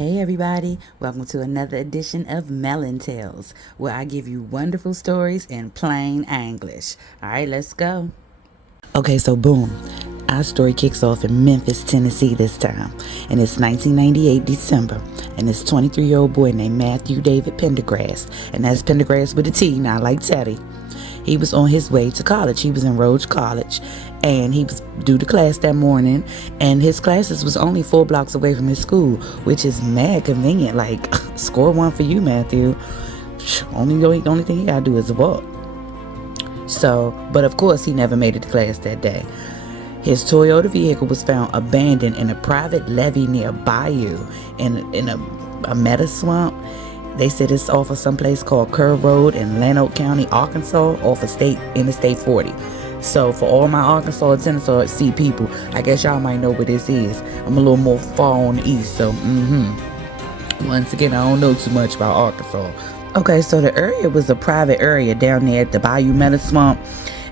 Hey everybody, welcome to another edition of Melon Tales, where I give you wonderful stories in plain English. Alright, let's go. Okay, so boom. Our story kicks off in Memphis, Tennessee this time. And it's 1998 December. And this 23-year-old boy named Mathew David Pendergrast. And that's Pendergrast with a T, not like Teddy. He was on his way to college. He was in Rhodes College, and he was due to class that morning, and his classes was only 4 blocks away from his school, which is mad convenient. Like, score one for you, Mathew. Only thing you gotta do is walk. So, but of course, he never made it to class that day. His Toyota vehicle was found abandoned in a private levee near a bayou in a meadow swamp. They said it's off of some place called Kerr Road in Lanoke County, Arkansas, off of Interstate 40. So for all my Arkansas and Tennessee people, I guess y'all might know what this is. I'm a little more far on the east, so once again, I don't know too much about Arkansas. Okay, so the area was a private area down there at the Bayou Meadow Swamp,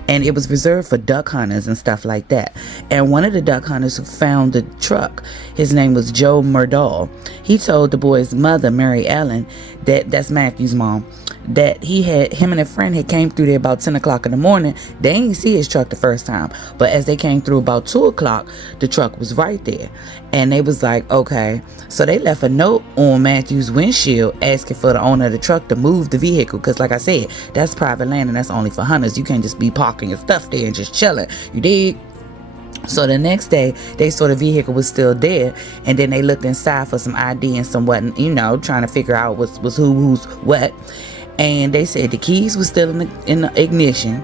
and it was reserved for duck hunters and stuff like that. And one of the duck hunters who found the truck, his name was Joe Murdahl. He told the boy's mother, Mary Ellen, that's Matthew's mom, that him and a friend had came through there about 10 o'clock in the morning. They didn't see his truck the first time, but as they came through about 2 o'clock, the truck was right there. And they was like, okay. So they left a note on Matthew's windshield asking for the owner of the truck to move the vehicle, because like I said, that's private land and that's only for hunters. You can't just be parking your stuff there and just chilling, you dig? So the next day, they saw the vehicle was still there, and then they looked inside for some ID and some what, trying to figure out who's what. And they said the keys were still in the ignition,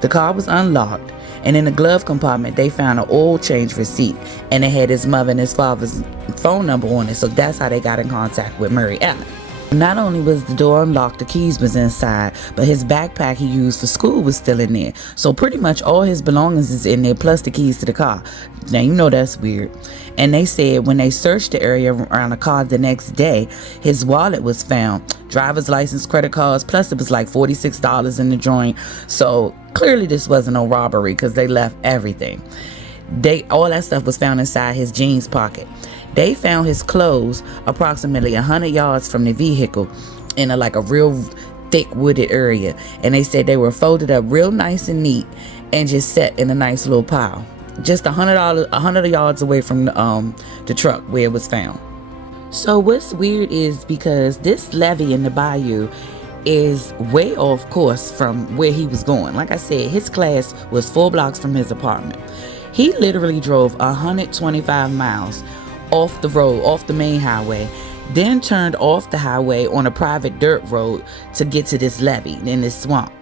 the car was unlocked, and in the glove compartment, they found an oil change receipt, and it had his mother and his father's phone number on it. So that's how they got in contact with Mary Ellen. Not only was the door unlocked, the keys was inside, but his backpack he used for school was still in there. So pretty much all his belongings is in there, plus the keys to the car. Now, you know that's weird. And they said when they searched the area around the car the next day, his wallet was found, driver's license, credit cards, plus it was like $46 in the joint. So clearly this wasn't no robbery, because they left everything. All that stuff was found inside his jeans pocket. They found his clothes approximately 100 yards from the vehicle in a real thick wooded area. And they said they were folded up real nice and neat and just set in a nice little pile. Just 100 yards away from the truck where it was found. So what's weird is because this levee in the bayou is way off course from where he was going. Like I said, his class was 4 blocks from his apartment. He literally drove 125 miles off the road, off the main highway, then turned off the highway on a private dirt road to get to this levee in this swamp.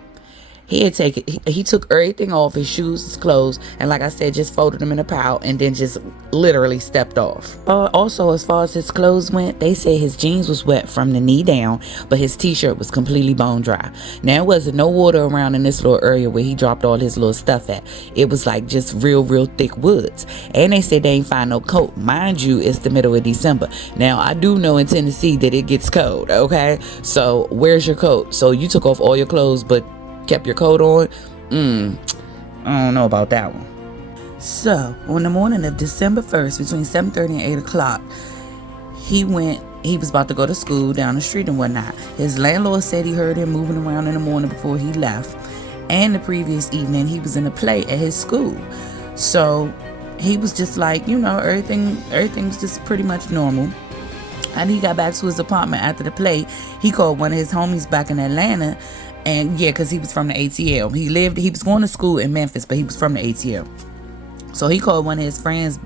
He took everything off, his shoes, his clothes, and like I said, just folded them in a pile and then just literally stepped off. Also, as far as his clothes went, they say his jeans was wet from the knee down, but his t-shirt was completely bone dry. Now, there wasn't no water around in this little area where he dropped all his little stuff at. It was like just real thick woods. And they said they ain't find no coat. Mind you, it's the middle of December. Now, I do know in Tennessee that it gets cold, okay? So, where's your coat? So, you took off all your clothes, but kept your coat on? I don't know about that one. So, on the morning of December 1st, between 7:30 and 8 o'clock, he was about to go to school down the street and whatnot. His landlord said he heard him moving around in the morning before he left. And the previous evening, he was in a play at his school. So, he was just like, everything was just pretty much normal. And he got back to his apartment after the play. He called one of his homies back in Atlanta. And yeah, because he was from the ATL. He was going to school in Memphis, but he was from the ATL. So he called one of his friends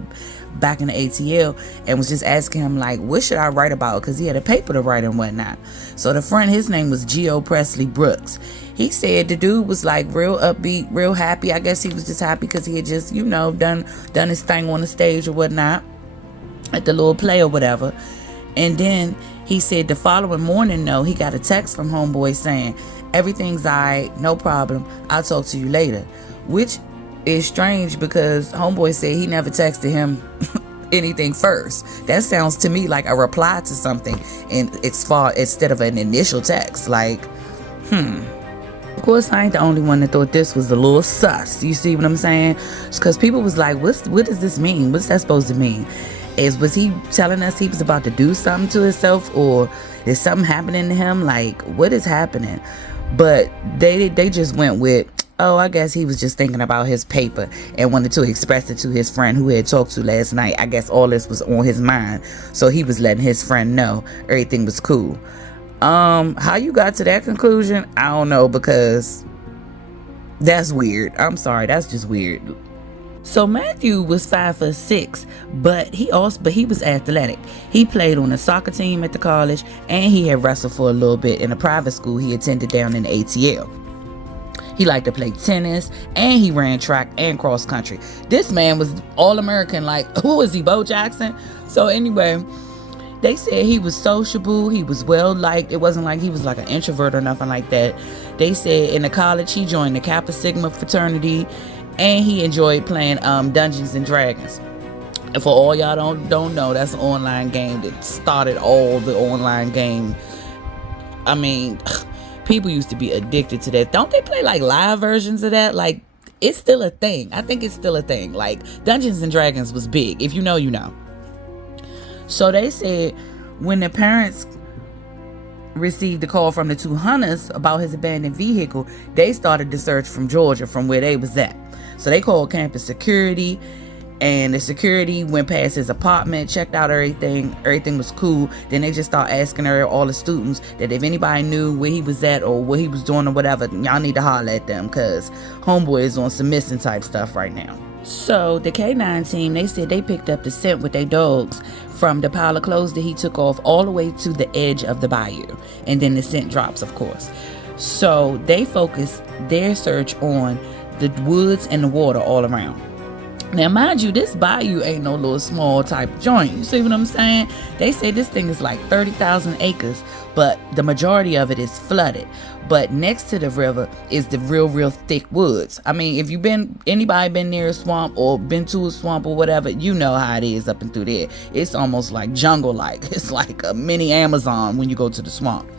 back in the ATL and was just asking him, like, what should I write about? Because he had a paper to write and whatnot. So the friend, his name was Geo Presley Brooks. He said the dude was like real upbeat, real happy. I guess he was just happy because he had just, done his thing on the stage or whatnot at the little play or whatever. And then he said the following morning, he got a text from homeboy saying, everything's alright, no problem, I'll talk to you later. Which is strange because homeboy said he never texted him anything first. That sounds to me like a reply to something instead of an initial text. Like, Of course, I ain't the only one that thought this was a little sus. You see what I'm saying? Because people was like, what does this mean? What's that supposed to mean? Was he telling us he was about to do something to himself, or is something happening to him? Like, what is happening? But they just went with, oh, I guess he was just thinking about his paper and wanted to express it to his friend who he had talked to last night. I guess all this was on his mind, so he was letting his friend know everything was cool. How you got to that conclusion, I don't know, because that's weird. I'm sorry, that's just weird. So Mathew was 5'6", but he was athletic. He played on a soccer team at the college, and he had wrestled for a little bit in a private school he attended down in the ATL. He liked to play tennis, and he ran track and cross country. This man was all-American. Like, who is he, Bo Jackson? So anyway, they said he was sociable. He was well-liked. It wasn't like he was like an introvert or nothing like that. They said in the college, he joined the Kappa Sigma fraternity, and he enjoyed playing Dungeons and Dragons. And for all y'all don't know, that's an online game that started all the online game. I mean, people used to be addicted to that. Don't they play like live versions of that? Like, it's still a thing. I think it's still a thing. Like, Dungeons and Dragons was big. If you know, you know. So they said when the parents received a call from the two hunters about his abandoned vehicle, they started the search from Georgia, from where they was at. So they called campus security, and the security went past his apartment, checked out everything was cool. Then they just start asking all the students that if anybody knew where he was at or what he was doing or whatever, y'all need to holler at them, because homeboy is on some missing type stuff right now. So the K9 team, they said they picked up the scent with their dogs from the pile of clothes that he took off all the way to the edge of the bayou, and then the scent drops, of course. So they focused their search on the woods and the water all around. Now, mind you, this bayou ain't no little small type joint. You see what I'm saying? They say this thing is like 30,000 acres, but the majority of it is flooded. But next to the river is the real thick woods. I mean, if anybody been near a swamp or been to a swamp or whatever, you know how it is up and through there. It's almost like jungle-like. It's like a mini Amazon when you go to the swamp.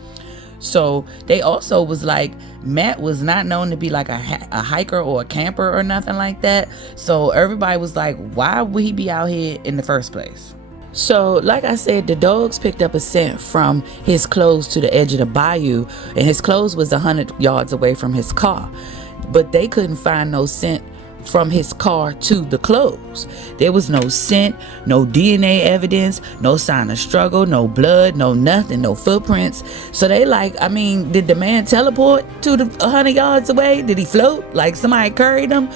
So they also was like, Matt was not known to be like a hiker or a camper or nothing like that. So everybody was like, why would he be out here in the first place? So like I said, the dogs picked up a scent from his clothes to the edge of the bayou, and his clothes was 100 yards away from his car, but they couldn't find no scent from his car to the clothes. There was no scent, no DNA evidence, no sign of struggle, no blood, no nothing, no footprints. So they like, I mean, did the man teleport to the 100 yards away? Did he float? Like somebody carried him?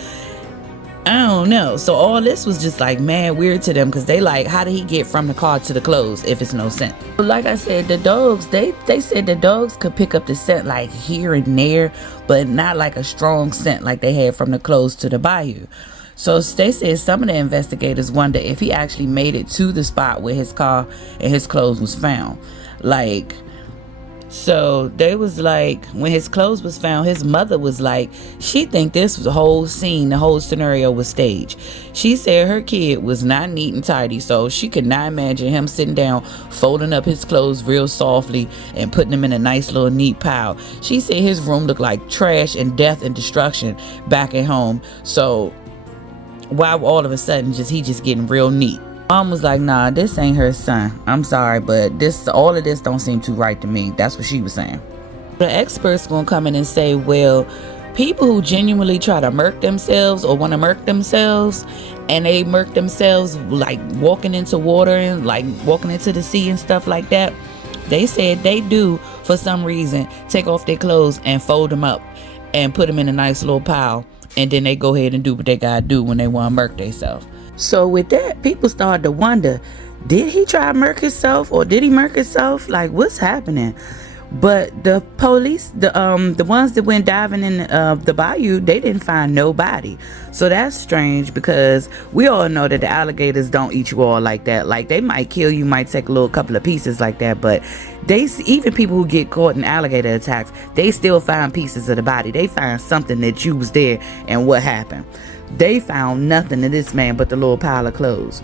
I don't know. So all this was just like mad weird to them, because they like, how did he get from the car to the clothes if it's no scent? Like I said, the dogs, they said the dogs could pick up the scent like here and there, but not like a strong scent like they had from the clothes to the bayou. So they said some of the investigators wonder if he actually made it to the spot where his car and his clothes was found. Like, so they was like, when his clothes was found, his mother was like, she think this was the whole scene, the whole scenario was staged. She said her kid was not neat and tidy, so she could not imagine him sitting down, folding up his clothes real softly and putting them in a nice little neat pile. She said his room looked like trash and death and destruction back at home. So why all of a sudden he just getting real neat? Mom was like, nah, this ain't her son. I'm sorry, but all of this don't seem too right to me. That's what she was saying. The experts gonna come in and say, well, people who genuinely try to murk themselves or want to murk themselves, and they murk themselves like walking into water and like walking into the sea and stuff like that, they said they do, for some reason, take off their clothes and fold them up and put them in a nice little pile, and then they go ahead and do what they gotta do when they want to murk themselves. So with that, people started to wonder, did he try to murk himself, or did he murk himself? Like, what's happening? But the police, the ones that went diving in the bayou, they didn't find nobody. So that's strange, because we all know that the alligators don't eat you all like that. Like, they might kill you, might take a little couple of pieces like that, but even people who get caught in alligator attacks, they still find pieces of the body. They find something that you was there and what happened. They found nothing to this man but the little pile of clothes.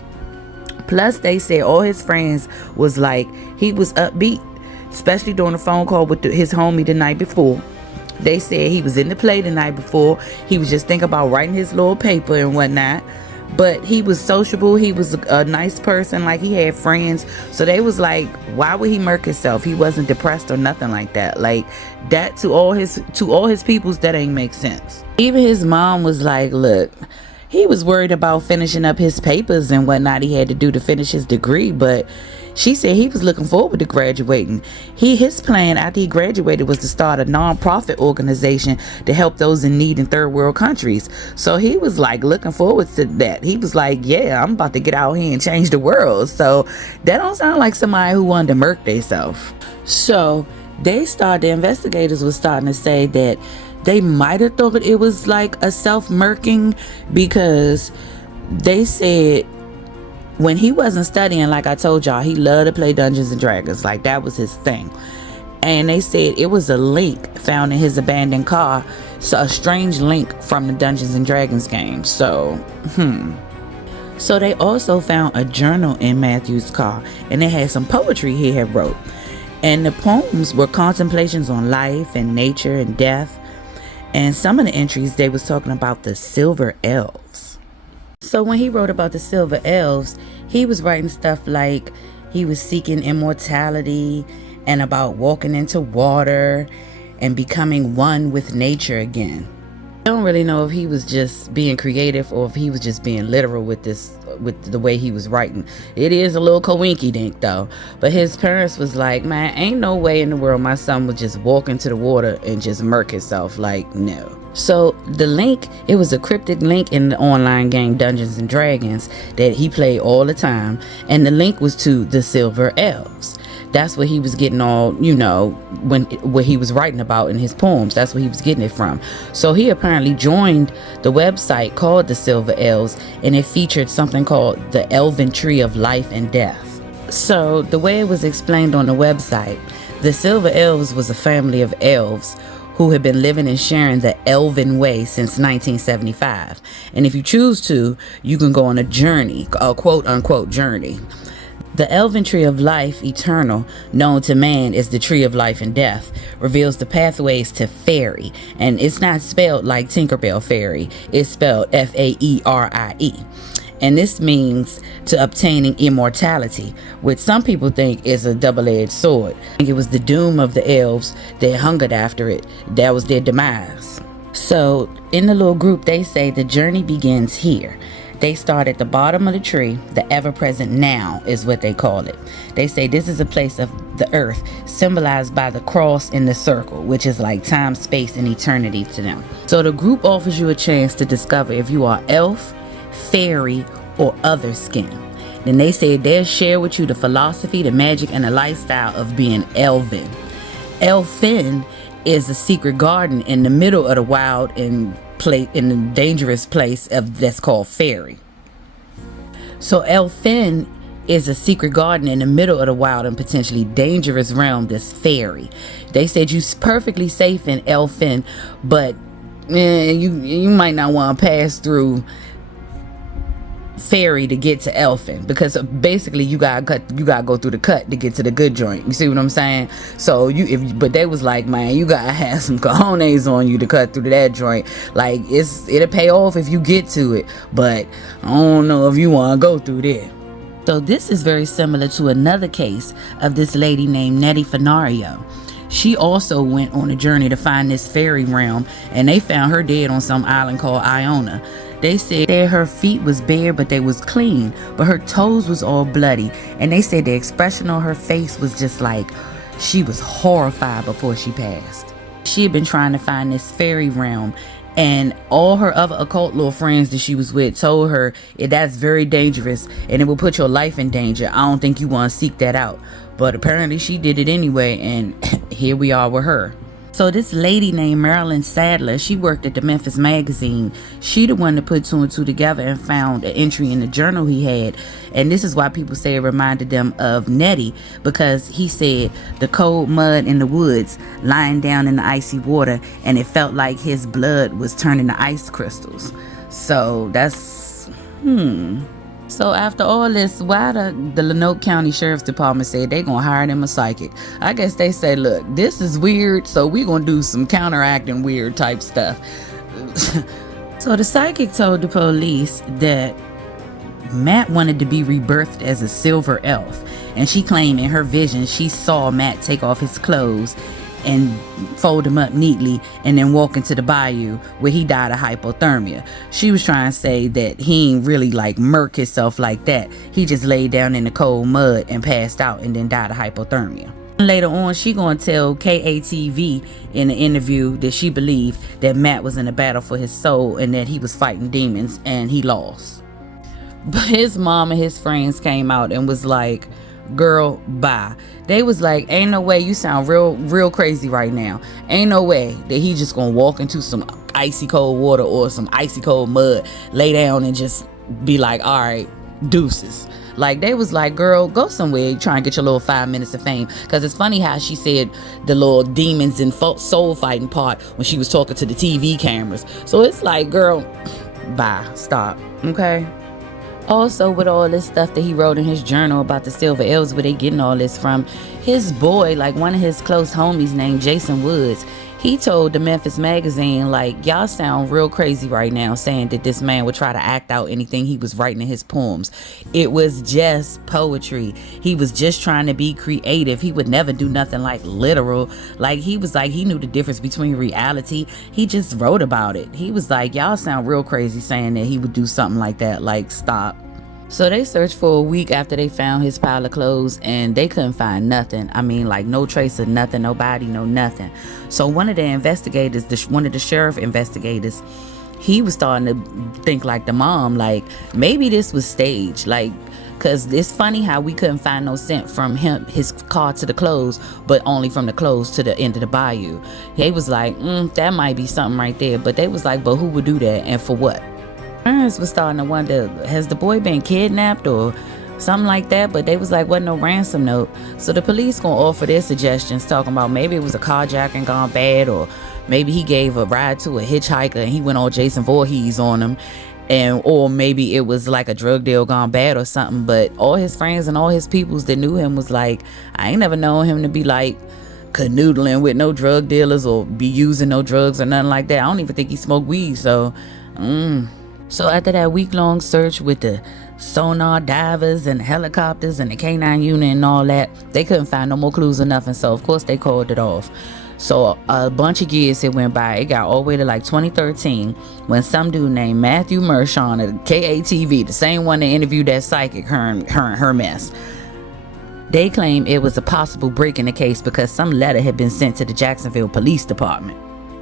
Plus, they said all his friends was like, he was upbeat, especially during a phone call with his homie the night before. They said he was in the play the night before. He was just thinking about writing his little paper and whatnot. but he was sociable. He was a nice person. Like, he had friends. So they was like, why would he murk himself? He wasn't depressed or nothing like that. Like, that to all his peoples, that ain't make sense. Even his mom was like, look, he was worried about finishing up his papers and whatnot he had to do to finish his degree, but she said he was looking forward to graduating. His plan after he graduated was to start a non-profit organization to help those in need in third world countries. So he was like looking forward to that. He was like, yeah, I'm about to get out here and change the world. So that don't sound like somebody who wanted to murk themselves. So the investigators was starting to say that they might have thought it was like a self-murking, because they said when he wasn't studying, like I told y'all, he loved to play Dungeons and Dragons. Like, that was his thing. And they said it was a link found in his abandoned car. So a strange link from the Dungeons and Dragons game. So they also found a journal in Mathew's car, and it had some poetry he had wrote. And the poems were contemplations on life and nature and death. And some of the entries, they was talking about the silver elves. So when he wrote about the silver elves, he was writing stuff like he was seeking immortality and about walking into water and becoming one with nature again. I don't really know if he was just being creative or if he was just being literal with the way he was writing. It is a little coinky-dink though. But his parents was like, man, ain't no way in the world my son would just walk into the water and just murk himself. Like, no. So the link, it was a cryptic link in the online game Dungeons and Dragons that he played all the time. And the link was to the silver elves. That's what he was getting all, what he was writing about in his poems. That's where he was getting it from. So he apparently joined the website called the Silver Elves, and it featured something called the Elven Tree of Life and Death. So the way it was explained on the website, the Silver Elves was a family of elves who had been living and sharing the Elven way since 1975. And if you choose to, you can go on a journey, a quote unquote journey. The Elven Tree of Life Eternal, known to man as the Tree of Life and Death, reveals the pathways to fairy. And it's not spelled like Tinkerbell fairy. It's spelled F-A-E-R-I-E. And this means to obtaining immortality, which some people think is a double-edged sword. I think it was the doom of the elves that hungered after it. That was their demise. So in the little group, they say the journey begins here. They start at the bottom of the tree. The ever-present now is what they call it. They say this is a place of the earth symbolized by the cross and the circle, which is like time, space, and eternity to them. So the group offers you a chance to discover if you are elf, fairy, or other skin. Then they say they'll share with you the philosophy, the magic, and the lifestyle of being elven. Elfin is a secret garden in the middle of the wild and in the dangerous place that's called fairy. So Elfin is a secret garden in the middle of the wild and potentially dangerous realm that's fairy. They said you're perfectly safe in Elfin, but you might not want to pass through fairy to get to Elfin, because basically you gotta go through the cut to get to the good joint. You see what I'm saying? So but they was like, man, you gotta have some cojones on you to cut through to that joint. Like, it'll pay off if you get to it, but I don't know if you want to go through there. So this is very similar to another case of this lady named Nettie Fenario. She also went on a journey to find this fairy realm, and they found her dead on some island called Iona. They said that her feet was bare, but they was clean, but her toes was all bloody. And they said the expression on her face was just like she was horrified before she passed. She had been trying to find this fairy realm, and all her other occult little friends that she was with told her that's very dangerous and it will put your life in danger. I don't think you want to seek that out. But apparently she did it anyway, and here we are with her. So this lady named Marilyn Sadler, she worked at the Memphis Magazine. She the one that put two and two together and found an entry in the journal he had. And this is why people say it reminded them of Nettie, because he said the cold mud in the woods, lying down in the icy water, and it felt like his blood was turning to ice crystals. So that's, So after all this, why the Lenoke County Sheriff's Department said they gonna hire them a psychic? I guess they say, look, this is weird, so we gonna do some counteracting weird type stuff. So the psychic told the police that Matt wanted to be rebirthed as a silver elf, and she claimed in her vision she saw Matt take off his clothes and fold him up neatly and then walk into the bayou where he died of hypothermia. She was trying to say that he ain't really like murk himself like that. He just laid down in the cold mud and passed out and then died of hypothermia. Later on, she gonna tell KATV in an interview that she believed that Matt was in a battle for his soul and that he was fighting demons and he lost. But his mom and his friends came out and was like, girl, bye. They was like, ain't no way, you sound real crazy right now. Ain't no way that he just gonna walk into some icy cold water or some icy cold mud, lay down and just be like, all right, deuces. Like, they was like, girl, go somewhere, try and get your little 5 minutes of fame. Because it's funny how she said the little demons and soul fighting part when she was talking to the TV cameras. So it's like, girl, bye, stop, okay? Also, with all this stuff that he wrote in his journal about the Silver Elves, where they getting all this from, his boy, like one of his close homies named Jason Woods, he told the Memphis Magazine, like, y'all sound real crazy right now saying that this man would try to act out anything he was writing in his poems. It was just poetry. He was just trying to be creative. He would never do nothing like literal. Like, he was like, he knew the difference between reality. He just wrote about it. He was like, y'all sound real crazy saying that he would do something like that. Like, stop. So they searched for a week after they found his pile of clothes, and they couldn't find nothing. I mean, like, no trace of nothing, no body, no nothing. So one of the investigators, one of the sheriff investigators, he was starting to think like the mom, like, maybe this was staged. Like, because it's funny how we couldn't find no scent from his car to the clothes, but only from the clothes to the end of the bayou. He was like, that might be something right there. But they was like, but who would do that and for what? Parents was starting to wonder, has the boy been kidnapped or something like that? But they was like, wasn't no ransom note. So the police gonna offer their suggestions, talking about maybe it was a carjacking gone bad, or maybe he gave a ride to a hitchhiker and he went all Jason Voorhees on him, and or maybe it was like a drug deal gone bad or something. But all his friends and all his peoples that knew him was like, I ain't never known him to be like canoodling with no drug dealers or be using no drugs or nothing like that. I don't even think he smoked weed. So So after that week-long search with the sonar divers and helicopters and the K9 unit and all that, they couldn't find no more clues or nothing. So of course they called it off. So a bunch of years it went by. It got all the way to like 2013 when some dude named Mathew Mershon at KATV, the same one that interviewed that psychic, her mess, they claimed it was a possible break in the case because some letter had been sent to the Jacksonville Police Department.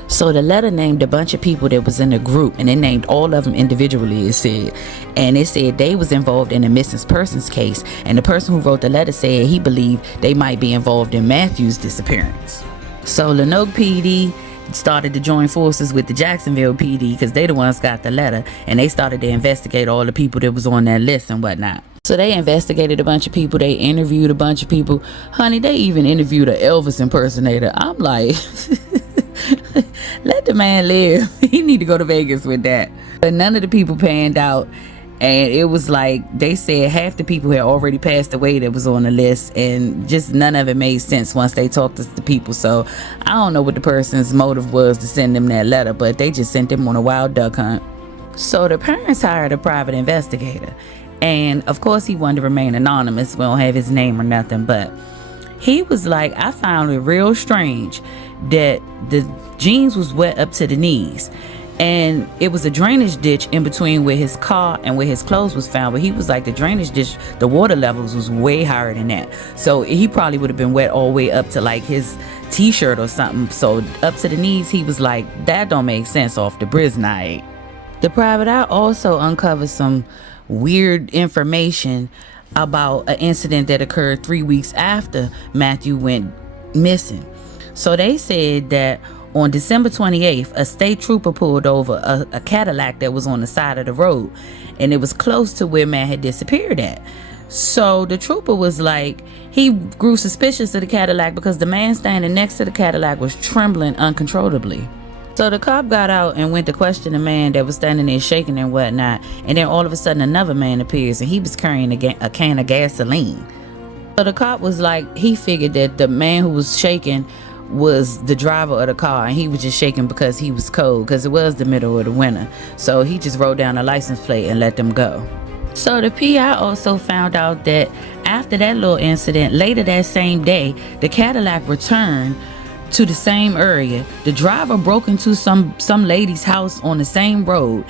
So the letter named a bunch of people that was in the group, and it named all of them individually, it said. And it said they was involved in a missing persons case. And the person who wrote the letter said he believed they might be involved in Matthew's disappearance. So Lenoke PD started to join forces with the Jacksonville PD because they the ones got the letter. And they started to investigate all the people that was on that list and whatnot. So they investigated a bunch of people. They interviewed a bunch of people. Honey, they even interviewed an Elvis impersonator. I'm like... let the man live. He need to go to Vegas with that. But none of the people panned out, and it was like they said half the people had already passed away that was on the list, and just none of it made sense once they talked to the people. So I don't know what the person's motive was to send them that letter, but they just sent them on a wild duck hunt. So the parents hired a private investigator, and of course he wanted to remain anonymous. We don't have his name or nothing, but he was like, I found it real strange that the jeans was wet up to the knees, and it was a drainage ditch in between where his car and where his clothes was found. But he was like, the drainage ditch, the water levels was way higher than that, so he probably would have been wet all the way up to like his t-shirt or something. So up to the knees, he was like, that don't make sense off the Brisnight. The private eye also uncovered some weird information about an incident that occurred 3 weeks after Mathew went missing. So they said that on December 28th, a state trooper pulled over a Cadillac that was on the side of the road, and it was close to where Matt had disappeared at. So the trooper was like, he grew suspicious of the Cadillac because the man standing next to the Cadillac was trembling uncontrollably. So the cop got out and went to question the man that was standing there shaking and whatnot, and then all of a sudden another man appears, and he was carrying a can of gasoline. So the cop was like, he figured that the man who was shaking was the driver of the car, and he was just shaking because he was cold, because it was the middle of the winter. So he just wrote down a license plate and let them go. So the PI also found out that after that little incident, later that same day, the Cadillac returned to the same area. The driver broke into some lady's house on the same road,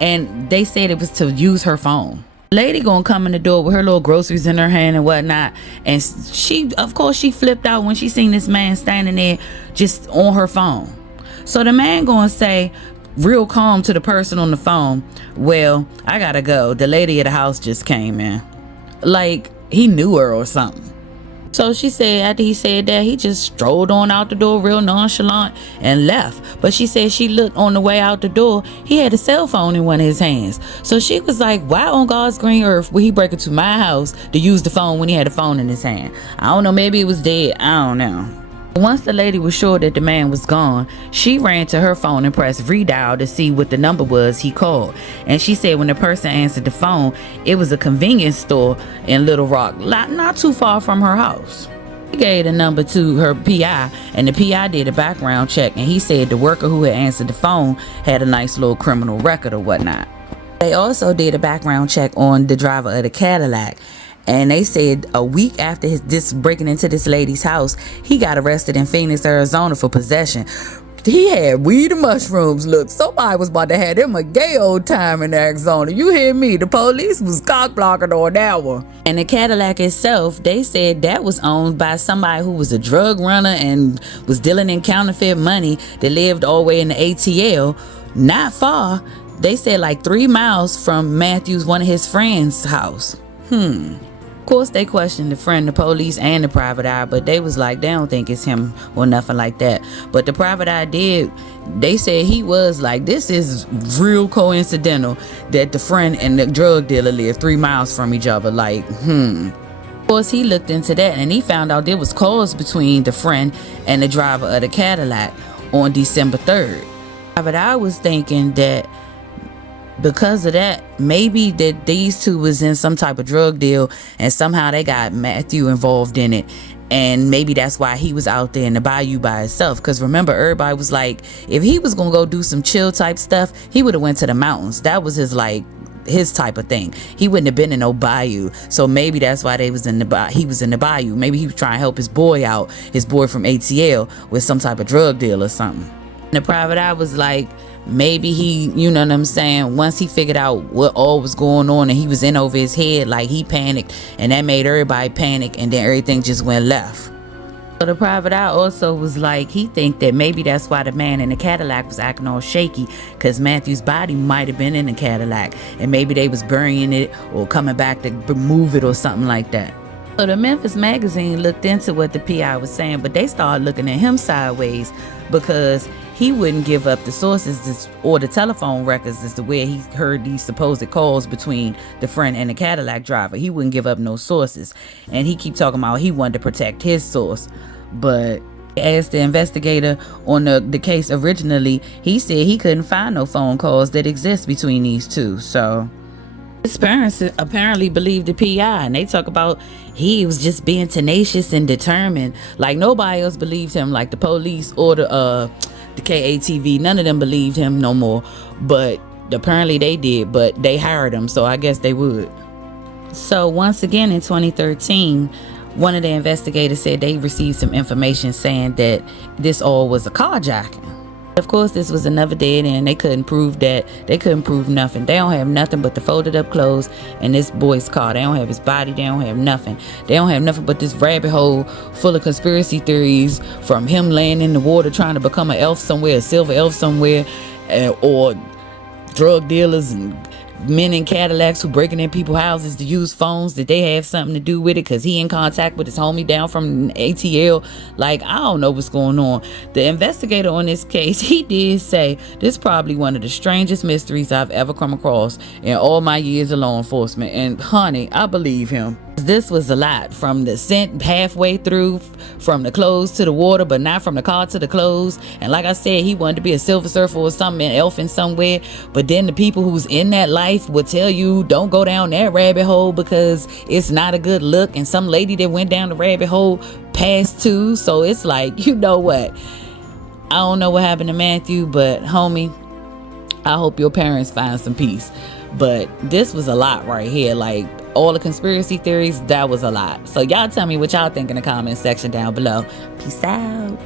and they said it was to use her phone. Lady gonna come in the door with her little groceries in her hand and whatnot, and she, of course, she flipped out when she seen this man standing there just on her phone. So the man gonna say real calm to the person on the phone, well, I gotta go, the lady at the house just came in. Like he knew her or something. So she said after he said that, he just strolled on out the door real nonchalant and left. But she said she looked on the way out the door, he had a cell phone in one of his hands. So she was like, why on God's green earth would he break into my house to use the phone when he had a phone in his hand? I don't know, maybe it was dead, I don't know. Once the lady was sure that the man was gone, she ran to her phone and pressed redial to see what the number was he called. And she said when the person answered the phone, it was a convenience store in Little Rock, not too far from her house. She gave the number to her PI, and the PI did a background check, and he said the worker who had answered the phone had a nice little criminal record or whatnot. They also did a background check on the driver of the Cadillac, and they said a week after this breaking into this lady's house, he got arrested in Phoenix, Arizona for possession. He had weed and mushrooms. Look, somebody was about to have him a gay old time in Arizona. You hear me? The police was cock blocking on that one. And the Cadillac itself, they said that was owned by somebody who was a drug runner and was dealing in counterfeit money that lived all the way in the ATL, not far. They said like 3 miles from Matthew's, one of his friends' house. Of course, they questioned the friend, the police, and the private eye, but they was like, they don't think it's him or nothing like that. But the private eye did. They said he was like, this is real coincidental that the friend and the drug dealer live 3 miles from each other. Like, Of course, he looked into that, and he found out there was calls between the friend and the driver of the Cadillac on December 3rd. Private eye was thinking that because of that, maybe that these two was in some type of drug deal and somehow they got Mathew involved in it, and maybe that's why he was out there in the bayou by himself. Because remember, everybody was like, if he was gonna go do some chill type stuff, he would have went to the mountains. That was his type of thing. He wouldn't have been in no bayou. So maybe that's why he was in the bayou. Maybe he was trying to help his boy out, his boy from ATL, with some type of drug deal or something. And the private eye was like, maybe he, you know what I'm saying, once he figured out what all was going on and he was in over his head, like he panicked, and that made everybody panic, and then everything just went left. So the private eye also was like, he think that maybe that's why the man in the Cadillac was acting all shaky, because Matthew's body might have been in the Cadillac, and maybe they was burying it or coming back to move it or something like that. So the Memphis Magazine looked into what the PI was saying, but they started looking at him sideways because he wouldn't give up the sources or the telephone records as to where he heard these supposed calls between the friend and the Cadillac driver. He wouldn't give up no sources, and he keep talking about he wanted to protect his source. But as the investigator on the case originally, he said he couldn't find no phone calls that exist between these two. So his parents apparently believed the PI, and they talk about he was just being tenacious and determined. Like nobody else believed him, like the police or the KATV. None of them believed him no more, but apparently they did. But they hired him, so I guess they would. So once again in 2013, one of the investigators said they received some information saying that this all was a carjacking. Of course, this was another dead end. They couldn't prove that. They couldn't prove nothing. They don't have nothing but the folded up clothes and this boy's car. They don't have his body. They don't have nothing. They don't have nothing but this rabbit hole full of conspiracy theories, from him laying in the water trying to become an elf somewhere, a silver elf somewhere, or drug dealers and men in Cadillacs who breaking in people's houses to use phones, that they have something to do with it because he in contact with his homie down from ATL. Like, I don't know what's going on. The investigator on this case, he did say this is probably one of the strangest mysteries I've ever come across in all my years of law enforcement. And honey, I believe him. This was a lot, from the scent halfway through, from the clothes to the water, but not from the car to the clothes. And like I said, he wanted to be a silver surfer or something, an elf in somewhere. But then the people who's in that life would tell you don't go down that rabbit hole because it's not a good look. And some lady that went down the rabbit hole passed too. So it's like, you know what? I don't know what happened to Mathew, but homie, I hope your parents find some peace. But this was a lot right here. Like, all the conspiracy theories, that was a lot. So y'all tell me what y'all think in the comment section down below. Peace out.